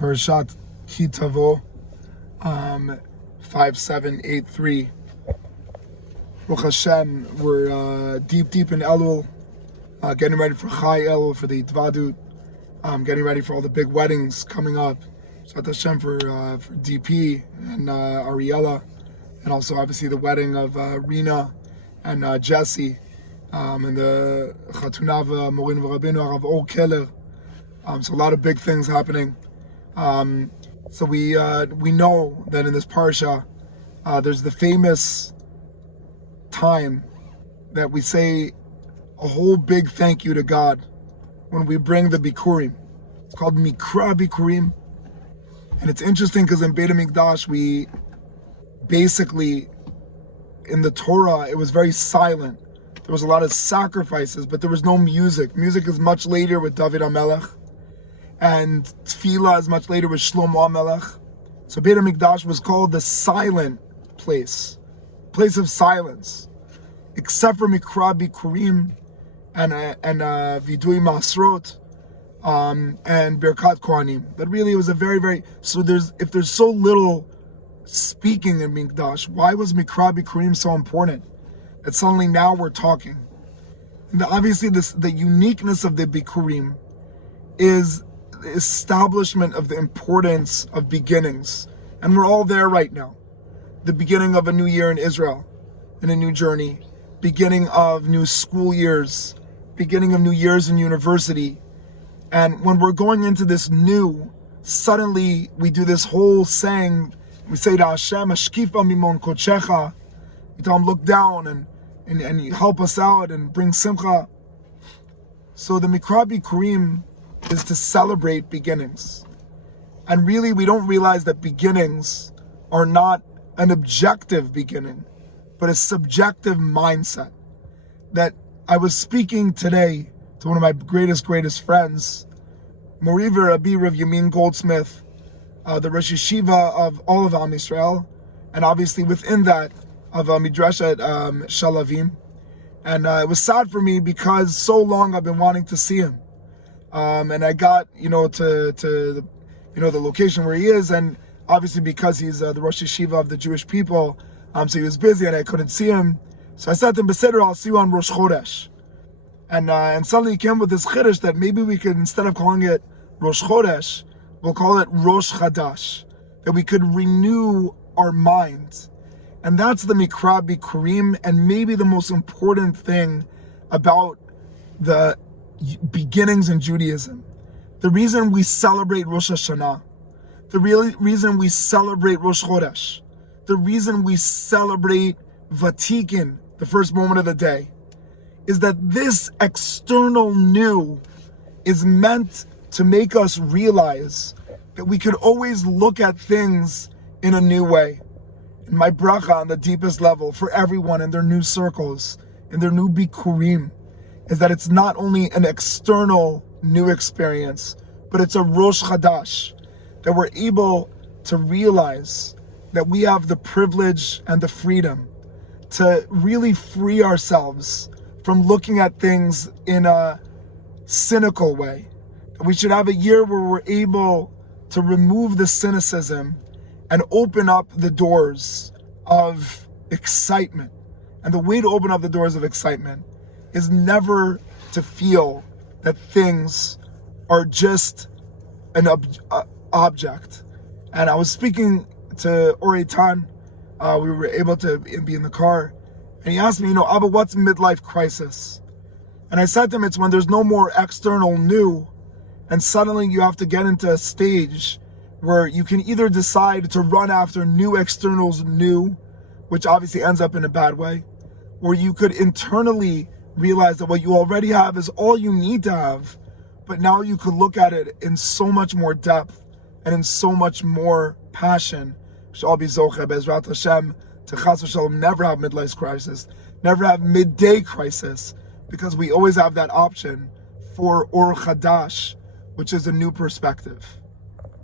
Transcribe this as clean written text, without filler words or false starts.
Parashat Kitavo, 5783. Baruch Hashem, we're deep in Elul, getting ready for Chai Elul, for the Tvadut, getting ready for all the big weddings coming up. Shat Hashem for DP and Ariella, and also obviously the wedding of Rina and Jesse, and the Chatunava Morin V'Rabbeinu Arav Or Keller. So a lot of big things happening. So we know that in this parsha, there's the famous time that we say a whole big thank you to God when we bring the bekurim. It's called mikra bekurim, and it's interesting because in Beit HaMikdash we basically, in the Torah, it was very silent. There was a lot of sacrifices, but there was no music. Music is much later with David HaMelech, and Tefillah is much later with Shlomo HaMelech. So Beit HaMikdash was called the silent place of silence, except for Mikra Bikurim and Vidui Masrot and Birkat Kohanim. But really it was a very, so if there's so little speaking in Mikdash, why was Mikra Bikurim so important that suddenly now we're talking? And obviously the uniqueness of the Bikurim is the establishment of the importance of beginnings. And we're all there right now. The beginning of a new year in Israel, in a new journey, beginning of new school years, beginning of new years in university. And when we're going into this new, suddenly we do this whole saying, we say to Hashem, Ashkifa mimon kochecha, we tell him, look down and you help us out and bring simcha. So the Mikra Bikurim is to celebrate beginnings. And really we don't realize that beginnings are not an objective beginning, but a subjective mindset. That I was speaking today to one of my greatest friends, Moriver Rabbi Rav Yamin Goldsmith, the Rosh Yeshiva of all of Am Yisrael, and obviously within that of Midrashat Shalavim. And it was sad for me because so long I've been wanting to see him. And I got, to the location where he is, and obviously because he's the Rosh Yeshiva of the Jewish people, so he was busy and I couldn't see him. So I said to him, Beseder, I'll see you on Rosh Chodesh. And suddenly he came with this chiddush that maybe we could, instead of calling it Rosh Chodesh, we'll call it Rosh Chadash, that we could renew our minds. And that's the Mikra Bikurim, and maybe the most important thing about the beginnings in Judaism. The reason we celebrate Rosh Hashanah, the reason we celebrate Rosh Chodesh, the reason we celebrate Vatikin, the first moment of the day, is that this external new is meant to make us realize that we could always look at things in a new way. And my bracha on the deepest level for everyone in their new circles, in their new bikurim, is that it's not only an external new experience, but it's a Rosh Chadash, that we're able to realize that we have the privilege and the freedom to really free ourselves from looking at things in a cynical way. We should have a year where we're able to remove the cynicism and open up the doors of excitement. And the way to open up the doors of excitement is never to feel that things are just an object. And I was speaking to Oreitan, we were able to be in the car, and he asked me, Abba, what's midlife crisis? And I said to him, it's when there's no more external new, and suddenly you have to get into a stage where you can either decide to run after new externals new, which obviously ends up in a bad way, or you could internally realize that what you already have is all you need to have, but now you could look at it in so much more depth and in so much more passion. Shall be Zoche Bezrat Hashem to Chas v'Shalom never have midlife crisis, never have midday crisis, because we always have that option for Or Chadash, which is a new perspective.